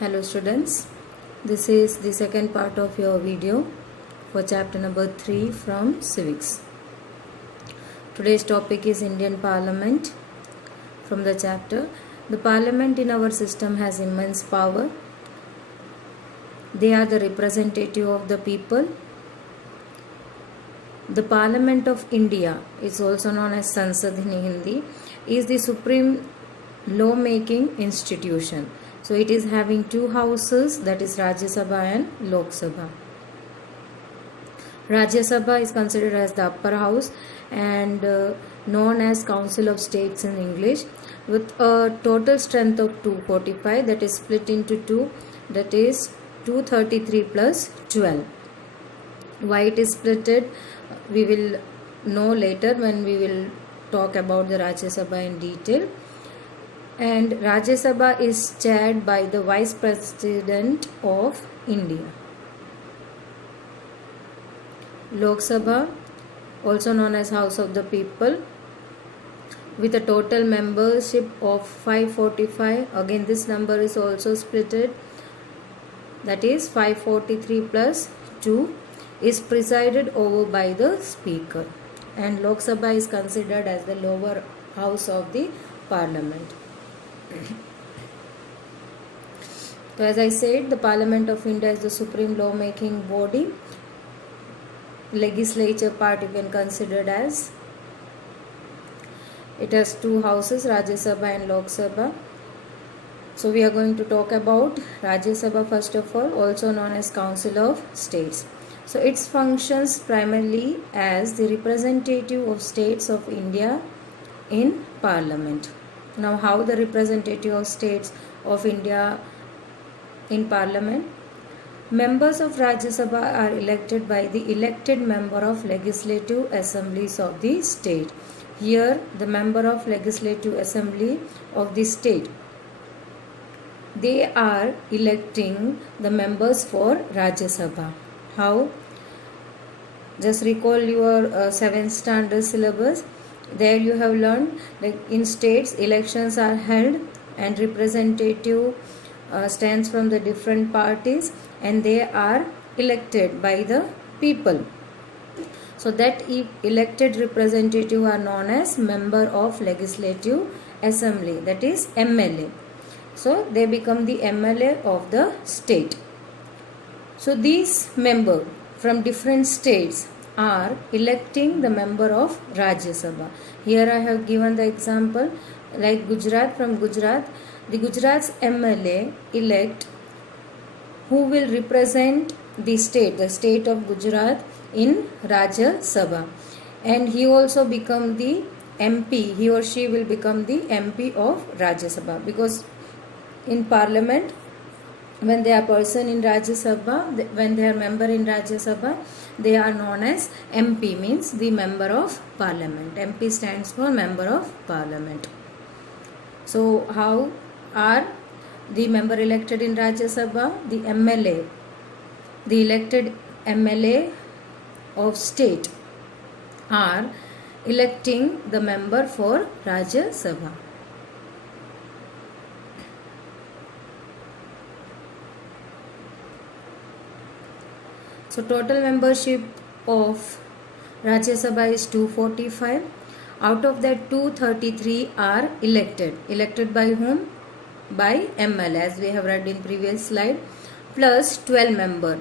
Hello students, this is the second part of your video for chapter number 3 from civics. Today's topic is Indian Parliament. From the chapter, the Parliament in our system has immense power. They are the representative of the people. The Parliament of India is also known as Sansad in Hindi, is the supreme law-making institution. So it is having two houses, that is Rajya Sabha and Lok Sabha. Rajya Sabha is considered as the upper house and known as Council of States in English, with a total strength of 245, that is split into two, that is 233 plus 12. Why it is splitted, we will know later when we will talk about the Rajya Sabha in detail. And Rajya Sabha is chaired by the Vice President of India. Lok Sabha, also known as House of the People, with a total membership of 545. Again, this number is also splitted, that is 543 plus 2, is presided over by the Speaker. And Lok Sabha is considered as the lower house of the Parliament. So as I said, the Parliament of India is the supreme law-making body. Legislature part you can consider it as. It has two houses, Rajya Sabha and Lok Sabha. So we are going to talk about Rajya Sabha first of all, also known as Council of States. So its functions primarily as the representative of states of India in Parliament. Now, how the representative of states of India in Parliament? Members of Rajya Sabha are elected by the elected member of legislative assemblies of the state. Here, the member of legislative assembly of the state, they are electing the members for Rajya Sabha. How? Just recall your 7th standard syllabus. There you have learned that in states elections are held and representative stands from the different parties and they are elected by the people. So that elected representative are known as member of legislative assembly, that is MLA. So they become the MLA of the state. So these members from different states are electing the member of Rajya Sabha. Here I have given the example like Gujarat. From Gujarat, the Gujarat's MLA elect who will represent the state of Gujarat in Rajya Sabha, and he also become the MP, he or she will become the MP of Rajya Sabha, because in Parliament when they are person in Rajya Sabha, when they are member in Rajya Sabha, they are known as MP, means the member of Parliament. MP stands for member of Parliament. So how are the member elected in Rajya Sabha? The MLA, the elected MLA of state are electing the member for Rajya Sabha. So total membership of Rajya Sabha is 245. Out of that 233 are elected. Elected by whom? By ML, as we have read in previous slide, plus 12 member.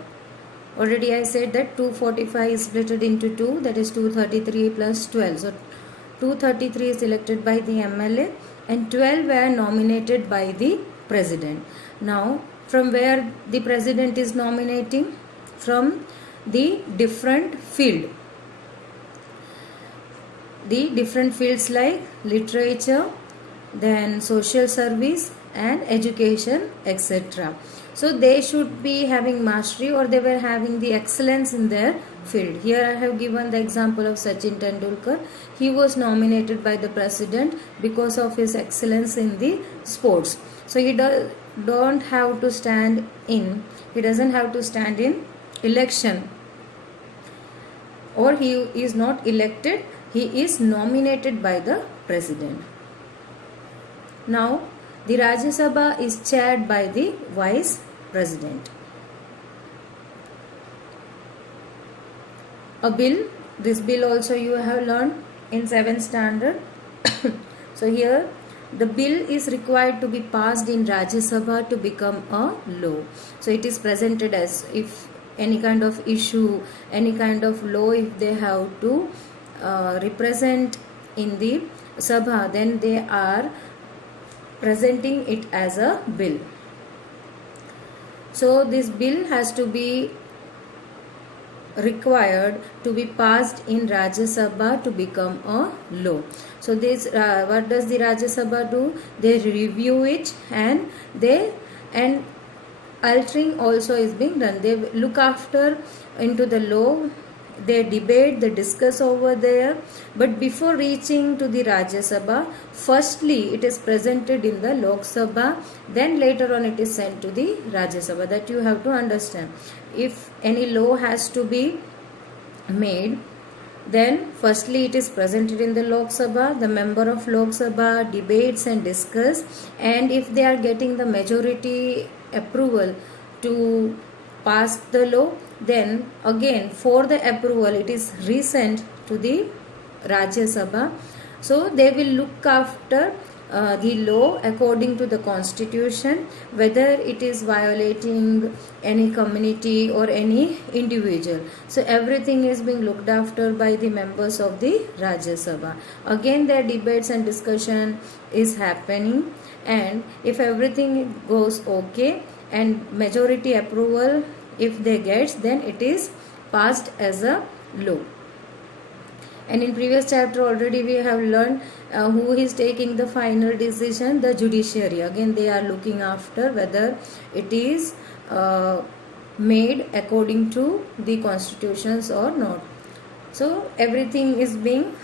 Already I said that 245 is split into 2, that is 233 plus 12. So 233 is elected by the MLA and 12 were nominated by the President. Now from where the President is nominating? From the different field. The different fields like literature, then social service and education, etc. So they should be having mastery or they were having the excellence in their field. Here I have given the example of Sachin Tendulkar. He was nominated by the President because of his excellence in the sports. So he doesn't have to stand in election, or he is not elected, he is nominated by the President. Now The Rajya Sabha is chaired by the Vice President. A bill, this bill also you have learned in 7th standard. So here the bill is required to be passed in Rajya Sabha to become a law. So it is presented as if any kind of issue, any kind of law, if they have to represent in the Sabha, then they are presenting it as a bill. So this bill has to be required to be passed in Rajya Sabha to become a law. So this what does the Rajya Sabha do? They review it, and altering also is being done. They look after into the law, they debate, they discuss over there, but before reaching to the Rajya Sabha, firstly it is presented in the Lok Sabha, then later on it is sent to the Rajya Sabha. That you have to understand. If any law has to be made, then firstly it is presented in the Lok Sabha, the member of Lok Sabha debates and discuss, and if they are getting the majority approval to pass the law, then again for the approval it is resent to the Rajya Sabha. So they will look after the law according to the constitution, whether it is violating any community or any individual. So everything is being looked after by the members of the Rajya Sabha. Again their debates and discussion is happening, and if everything goes okay and majority approval if they get, then it is passed as a law. And in previous chapter already we have learned who is taking the final decision, the judiciary. Again they are looking after whether it is made according to the constitutions or not. So everything is being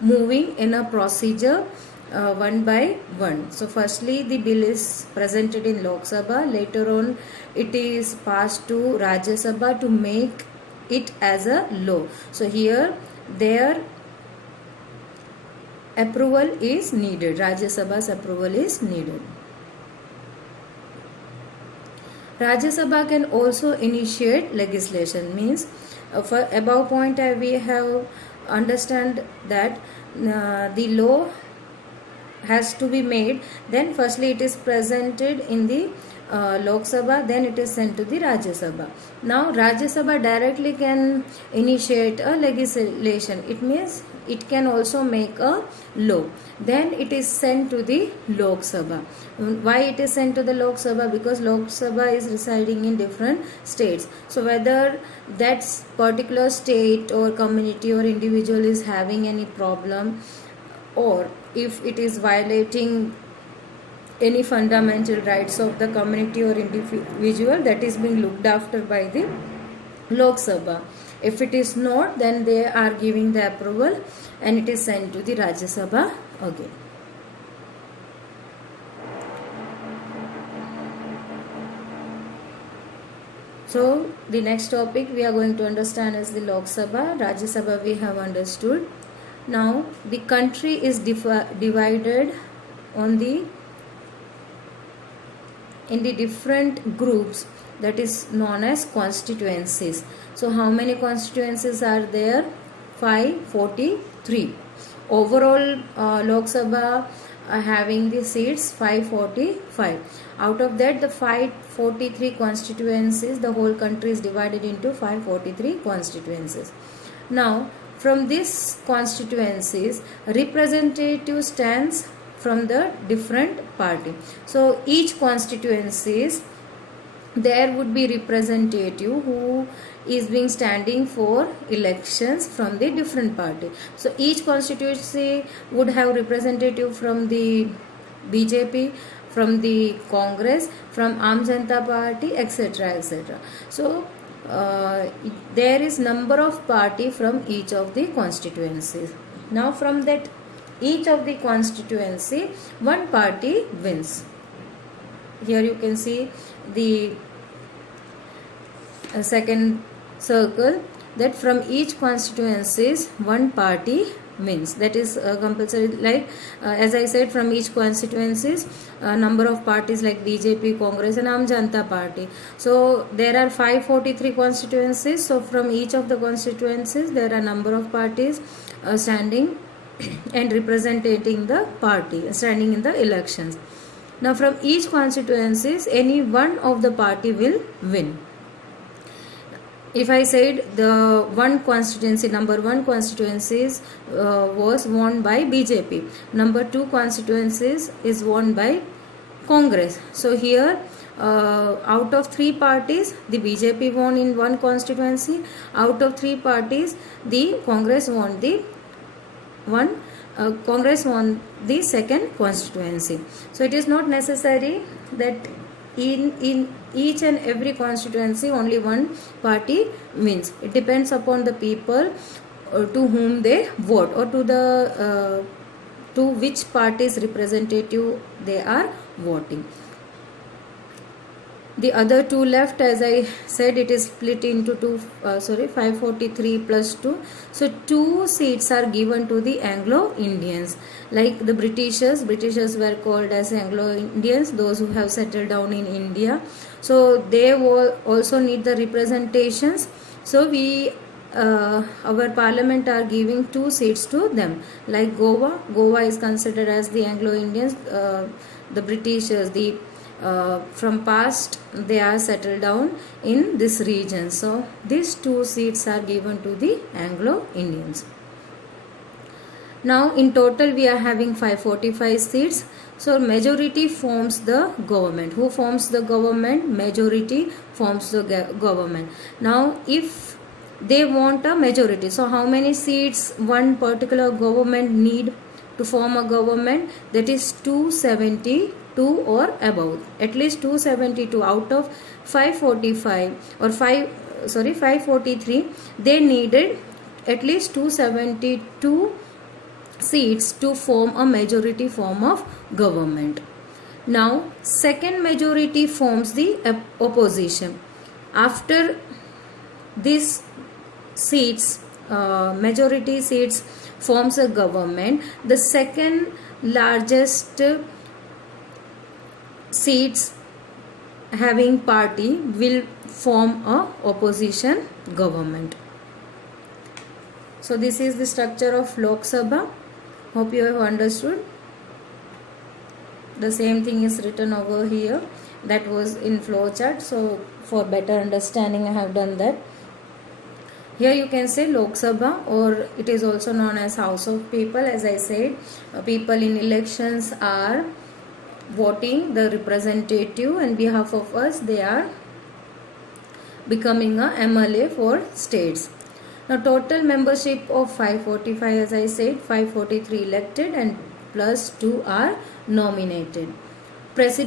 moving in a procedure one by one. So firstly the bill is presented in Lok Sabha, later on it is passed to Rajya Sabha to make it as a law. So here their approval is needed, Rajya Sabha's approval is needed. Rajya Sabha can also initiate legislation, means for above point we have understand that the law has to be made, then firstly it is presented in the Lok Sabha, then it is sent to the Rajya Sabha. Now Rajya Sabha directly can initiate a legislation, it means it can also make a law, then it is sent to the Lok Sabha. Why it is sent to the Lok Sabha? Because Lok Sabha is residing in different states. So whether that particular state or community or individual is having any problem, or if it is violating any fundamental rights of the community or individual, that is being looked after by the Lok Sabha. If it is not, then they are giving the approval and it is sent to the Rajya Sabha again. So the next topic we are going to understand is the Lok Sabha. Rajya Sabha we have understood. Now the country is divided in the different groups, that is known as constituencies. So how many constituencies are there? 543. Overall Lok Sabha having the seats 545. Out of that, the 543 constituencies, the whole country is divided into 543 constituencies. Now from these constituencies, representative stands from the different party. So each constituencies, there would be representative who is being standing for elections from the different party. So each constituency would have representative from the BJP, from the Congress, from Aam Janata Party, etc., etc. So there is number of party from each of the constituencies. Now from that each of the constituency, one party wins. Here you can see the second circle, that from each constituencies one party wins. That is compulsory. Like as I said, from each constituencies, number of parties like BJP, Congress, and Aam Janata Party. So there are 543 constituencies. So from each of the constituencies, there are number of parties standing and representing the party, standing in the elections. Now from each constituencies, any one of the party will win. If I said the one constituency, number one constituencies was won by BJP, number two constituencies is won by Congress. So here out of three parties, the BJP won in one constituency. Out of three parties, the Congress won the second constituency. So it is not necessary that in each and every constituency only one party wins. It depends upon the people to whom they vote, or to which party's representative they are voting. The other two left, as I said, it is split into 543 plus 2. So 2 seats are given to the Anglo-Indians. Like the Britishers were called as Anglo-Indians, those who have settled down in India. So they will also need the representations. So our parliament are giving 2 seats to them. Like Goa is considered as the Anglo-Indians. The Britishers, from past, they are settled down in this region. So these 2 seats are given to the Anglo-Indians. Now in total we are having 545 seats. So majority forms the government. Who forms the government? Majority forms the government. Now if they want a majority, so how many seats one particular government need to form a government? That is 272 or above. At least 272 out of 543, they needed at least 272 seats to form a majority form of government. Now second majority forms the opposition. After these seats, majority seats forms a government, the second largest seats having party will form a opposition government. So this is the structure of Lok Sabha. Hope you have understood. The same thing is written over here. That was in flowchart. So for better understanding, I have done that. Here you can say Lok Sabha, or it is also known as House of People. As I said, people in elections are voting the representative on behalf of us. They are becoming a MLA for states. Now total membership of 545, as I said, 543 elected and plus 2 are nominated. This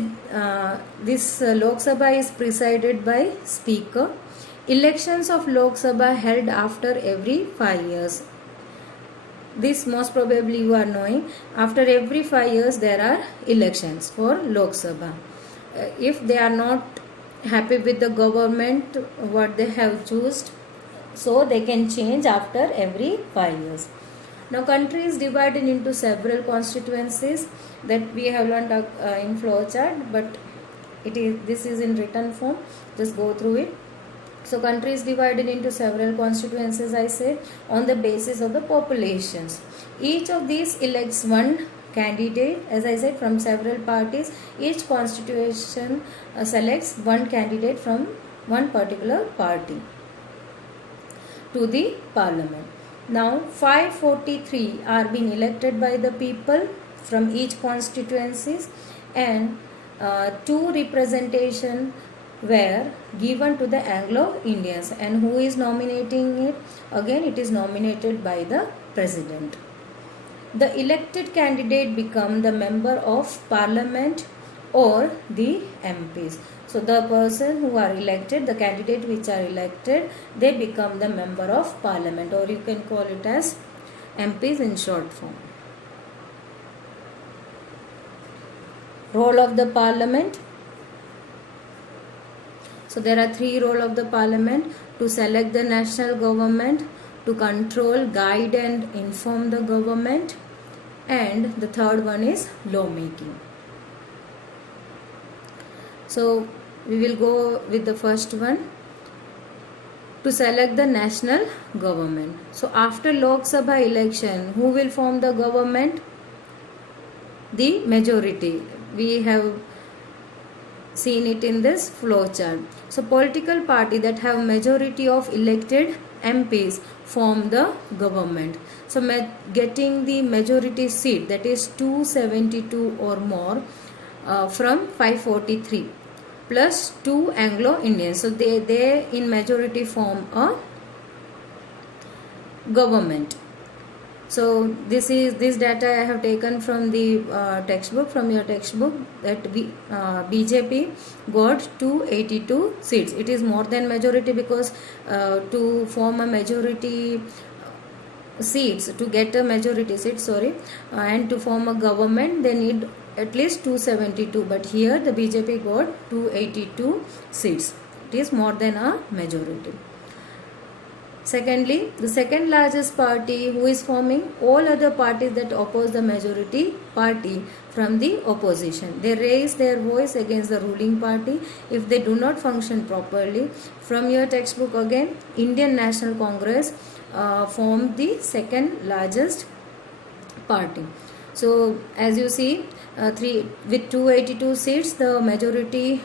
Lok Sabha is presided by Speaker. Elections of Lok Sabha held after every 5 years. This most probably you are knowing. After every 5 years there are elections for Lok Sabha. If they are not happy with the government, what they have chosen, so they can change after every 5 years. Now country is divided into several constituencies that we have learned in flowchart, but this is in written form. Just go through it. So country is divided into several constituencies, I say, on the basis of the populations. Each of these elects one candidate, as I said, from several parties. Each constitution selects one candidate from one particular party to the parliament. Now 543 are being elected by the people from each constituencies, and 2 representation were given to the Anglo-Indians. And who is nominating it? Again, it is nominated by the president. The elected candidate become the member of parliament or the MPs. So the person who are elected, the candidate which are elected, they become the member of parliament, or you can call it as MPs in short form. Role of the parliament. So there are 3 roles of the parliament: to select the national government, to control, guide and inform the government, and the third one is lawmaking. So we will go with the first one, to select the national government. So after Lok Sabha election, who will form the government? The majority. We have seen it in this flow chart. So political party that have majority of elected MPs form the government. So getting the majority seat, that is 272 or more from 543 plus 2 Anglo-Indians. So they in majority form a government. So this data I have taken from the textbook, from your textbook, that BJP got 282 seats. It is more than majority, because to form a majority seats, to get a majority seat, and to form a government, they need at least 272, but here the BJP got 282 seats. It is more than a majority. Secondly, the second largest party who is forming all other parties that oppose the majority party from the opposition. They raise their voice against the ruling party if they do not function properly. From your textbook again, Indian National Congress formed the second largest party. So as you see, with 282 seats, the majority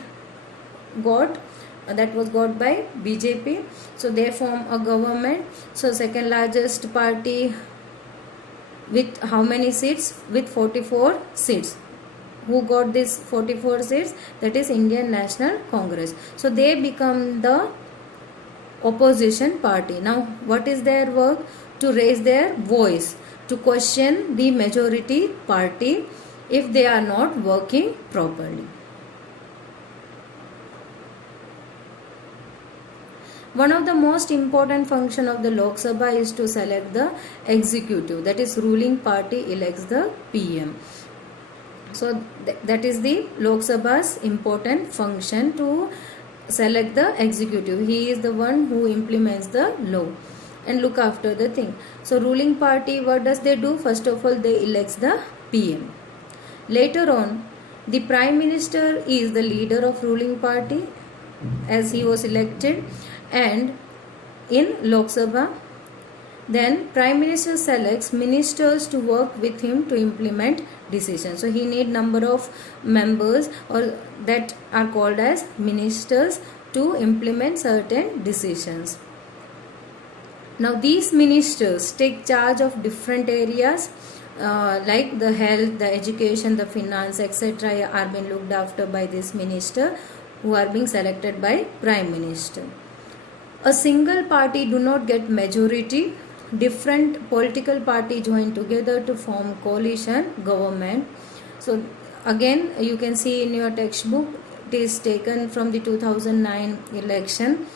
that was got by BJP. So they form a government. So second largest party with how many seats? With 44 seats. Who got this 44 seats? That is Indian National Congress. So they become the opposition party. Now what is their work? To raise their voice, to question the majority party if they are not working properly. One of the most important function of the Lok Sabha is to select the executive, that is ruling party elects the PM. So that is the Lok Sabha's important function, to select the executive. He is the one who implements the law and look after the thing. So ruling party, what does they do? First of all, they elect the PM. Later on, the Prime Minister is the leader of ruling party, as he was elected, and in Lok Sabha, then Prime Minister selects ministers to work with him to implement decisions. So he need number of members, or that are called as ministers, to implement certain decisions. Now these ministers take charge of different areas like the health, the education, the finance, etc. are being looked after by this minister, who are being selected by Prime Minister. A single party do not get majority. Different political party join together to form coalition government. So again, you can see in your textbook, it is taken from the 2009 election.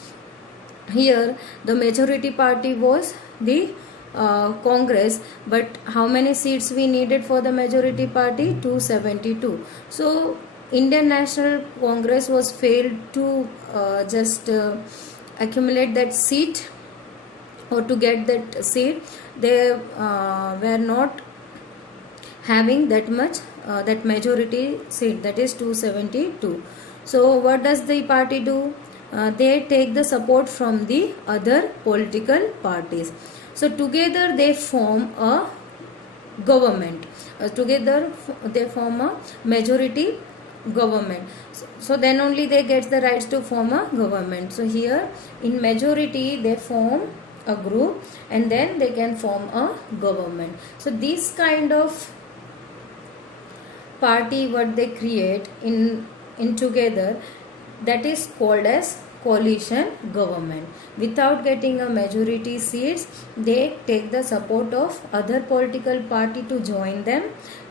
Here the majority party was the Congress, but how many seats we needed for the majority party? 272. So Indian National Congress was failed to accumulate that seat, or to get that seat. They were not having that much, that majority seat, that is 272. So what does the party do? They take the support from the other political parties. So together they form a government. Together they form a majority government. So then only they get the rights to form a government. So here in majority they form a group, and then they can form a government. So this kind of party what they create in together, that is called as coalition government. Without getting a majority seats, they take the support of other political party to join them,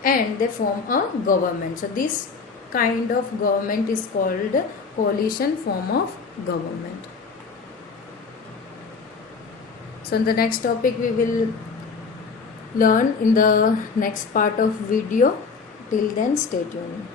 and they form a government. So this kind of government is called coalition form of government. So in the next topic we will learn in the next part of video. Till then, stay tuned.